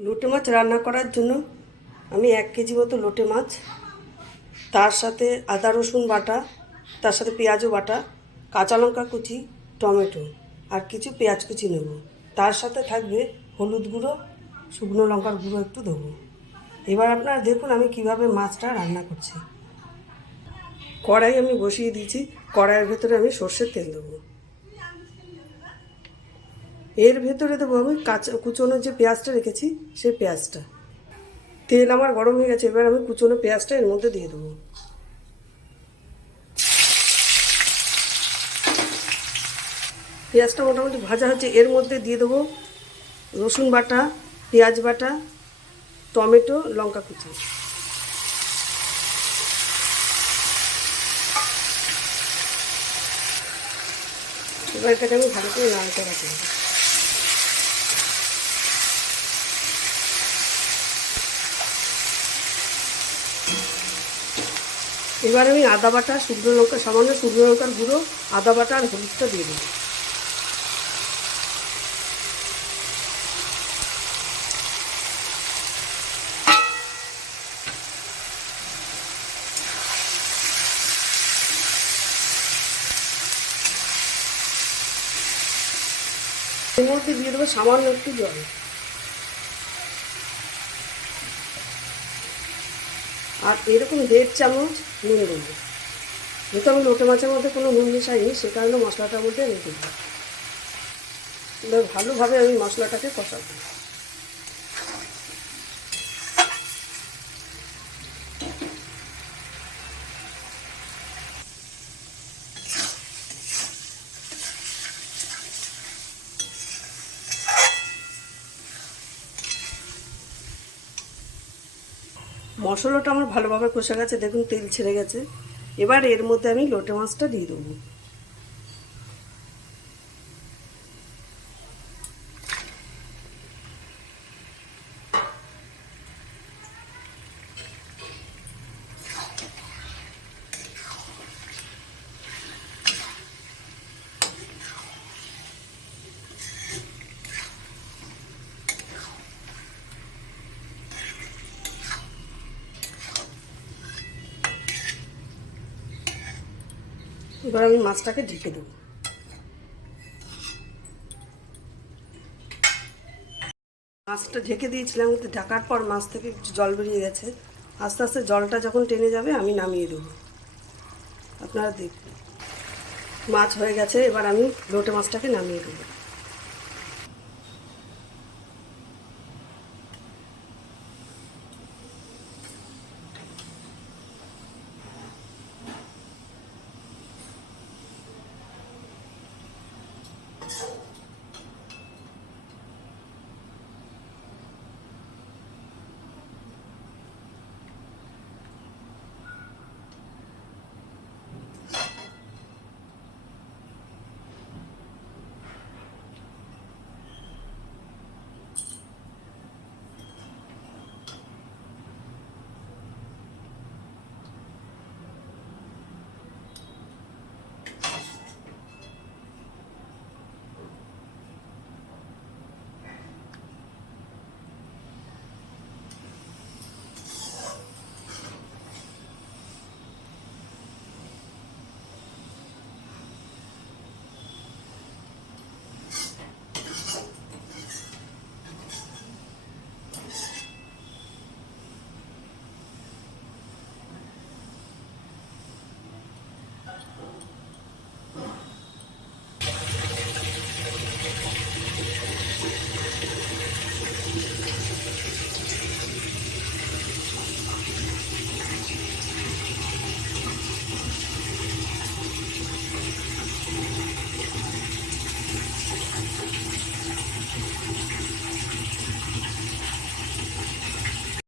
লোটে মাছ রান্না করার জন্য আমি 1 কেজি মতো লোটে মাছ, তার সাথে আদা রসুন বাটা, তার সাথে পেঁয়াজও বাটা, কাঁচা লঙ্কা কুচি, টমেটো আর কিছু পেঁয়াজ কুচি নেব। তার সাথে থাকবে হলুদ গুঁড়ো, শুকনো লঙ্কার গুঁড়ো একটু দেবো। এবার আপনারা দেখুন আমি কিভাবে মাছটা রান্না করছি। কড়াই আমি বসিয়ে দিয়েছি, কড়াইয়ের ভেতরে আমি সর্ষের তেল দেবো। এর ভেতরে দেবো আমি কুচনো যে পেঁয়াজটা রেখেছি সেই পেঁয়াজটা। তেল আমার গরম হয়ে গেছে, এবার আমি কুচনো পেঁয়াজটা এর মধ্যে দিয়ে দেবো। পেঁয়াজটা মোটামুটি ভাজা হচ্ছে, এর মধ্যে দিয়ে দেবো রসুন বাটা, পেঁয়াজ বাটা, টমেটো, লঙ্কা কুচি। এবার এটাকে আমি ভালো করে নাড়তে রাখবো। এবার আমি আদা বাটা, শুকনো লঙ্কা, সামান্য শুকনো লঙ্কার গুঁড়ো, আদা বাটা আর হলুদটা দিয়ে দেবো। এর মধ্যে দিয়ে দেবো সামান্য একটু জল। আর এরকম 1.5 চামচ নুন দেবো। যেহেতু আমি লোটে মাছের মধ্যে কোনো নুন মিশাইনি, সে কারণে মশলাটার মধ্যে রেখে দেবো। এবার ভালোভাবে আমি মশলাটাকে কষাবো। মশলাটা আমার ভালোভাবে কষা গেছে, দেখুন তেল ছেড়ে গেছে। এবার এর মধ্যে আমি লোটে মাছটা দিয়ে দেবো। এবার আমি মাছটাকে ঢেকে দেবো। মাছটা ঢেকে দিয়েছিলাম, কিন্তু ঢাকার পর মাছ থেকে একটু জল বেরিয়ে গেছে। আস্তে আস্তে জলটা যখন টেনে যাবে আমি নামিয়ে দেবো। আপনারা দেখুন মাছ হয়ে গেছে, এবার আমি লোটে মাছটাকে নামিয়ে দেবো।